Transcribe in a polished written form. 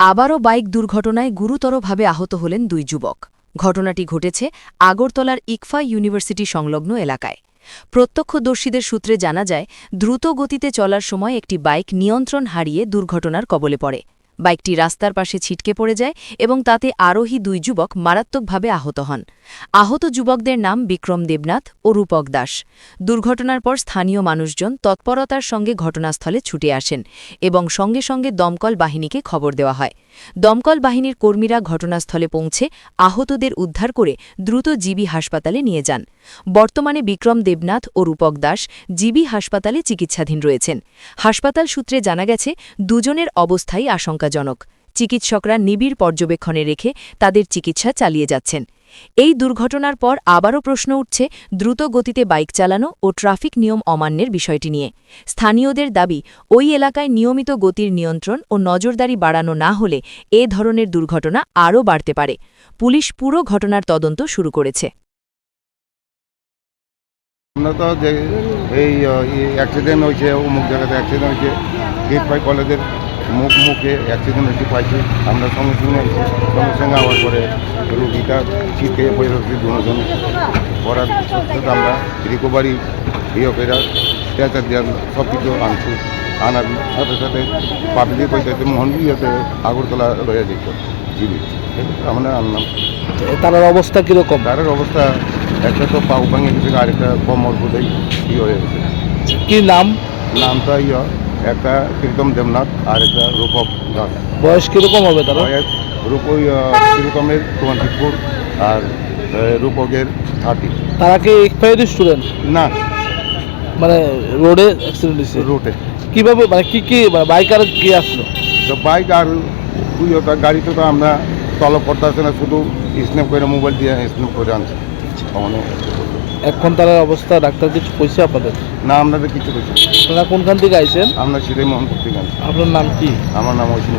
আবারও বাইক দুর্ঘটনায় গুরুতরভাবে আহত হলেন দুই যুবক। ঘটনাটি ঘটেছে আগরতলার ইকফা ইউনিভার্সিটি সংলগ্ন এলাকায়। প্রত্যক্ষদর্শীদের সূত্রে জানা যায়, দ্রুত গতিতে চলার সময় একটি বাইক নিয়ন্ত্রণ হারিয়ে দুর্ঘটনার কবলে পড়ে। বাইকটি রাস্তার পাশে ছিটকে পড়ে যায় এবং তাতে আরোহী দুই যুবক মারাত্মকভাবে আহত হন। আহত যুবকদের নাম বিক্রম দেবনাথ ও রূপক দাস। দুর্ঘটনার পর স্থানীয় মানুষজন তৎপরতার সঙ্গে ঘটনাস্থলে ছুটে আসেন এবং সঙ্গে সঙ্গে দমকল বাহিনীকে খবর দেওয়া হয়। দমকল বাহিনীর কর্মীরা ঘটনাস্থলে পৌঁছে আহতদের উদ্ধার করে দ্রুত জিবি হাসপাতালে নিয়ে যান। বর্তমানে বিক্রম দেবনাথ ও রূপক দাস জিবি হাসপাতালে চিকিৎসাধীন রয়েছেন। হাসপাতাল সূত্রে জানা গেছে, দুজনের অবস্থাই আশঙ্কাজনক। চিকিৎসকরা নিবিড় পর্যবেক্ষণে রেখে তাদের চিকিৎসা চালিয়ে যাচ্ছেন। এই দুর্ঘটনার পর আবারও প্রশ্ন উঠছে দ্রুত গতিতে বাইক চালানো ও ট্রাফিক নিয়ম অমান্যের বিষয়টি নিয়ে। স্থানীয়দের দাবি, ওই এলাকায় নিয়মিত গতির নিয়ন্ত্রণ ও নজরদারি বাড়ানো না হলে এ ধরনের দুর্ঘটনা আরও বাড়তে পারে। পুলিশ পুরো ঘটনার তদন্ত শুরু করেছে। আমরা তো যে এই অ্যাক্সিডেন্ট হয়েছে, অমুক জায়গাতে অ্যাক্সিডেন্ট হয়েছে, গেট পাই কলেজের মুখে অ্যাক্সিডেন্ট হয়েছে পাইছি। আমরা সঙ্গে সঙ্গে আওয়ার পরে রুগীটা ছিটকে পড়ে রয়েছে দুজন করার সত্ত্বেও আমরা রিকভারি করে স্ট্রেচার দিয়ে সব কিছু আনছি। আনার সাথে সাথে পাবলিক হইতে মোহনবিয়াতে আগরতলা রয়ে যেত জিবি আমরা আনলাম। তার অবস্থা কীরকম? তার অবস্থা একটা তো পাউ ভাঙে গেছে, আরেকটা কোমর বোধহয় হয়ে গেছে। কি নাম? নামটা একটা প্রীতম দেবনাথ আর একটা রূপক দাস। বয়স কীরকম হবে তারা? প্রীতমের 24 আর রূপকের 30। তারা কি এক্সপায়ারি স্টুডেন্ট? না, মানে রোডে অ্যাক্সিডেন্ট হয়েছে। রুটে কীভাবে, মানে কি মানে বাইক আর কি আসলো? তো বাইক আর গাড়িতে তো আমরা তলব করতে আসে না, শুধু স্ন্যাপ করে মোবাইল দিয়ে স্ন্যাপ করে আনছি। এখন তার অবস্থা ডাক্তার কিছু কইছে আপনাদের? না, আপনাদের কিছু কিছু। আপনারা কোনখান থেকে আইছেন? আমরা সিরাই মোহনপুর থেকে আনছি। আপনার নাম কি? আমার নাম ঐশী।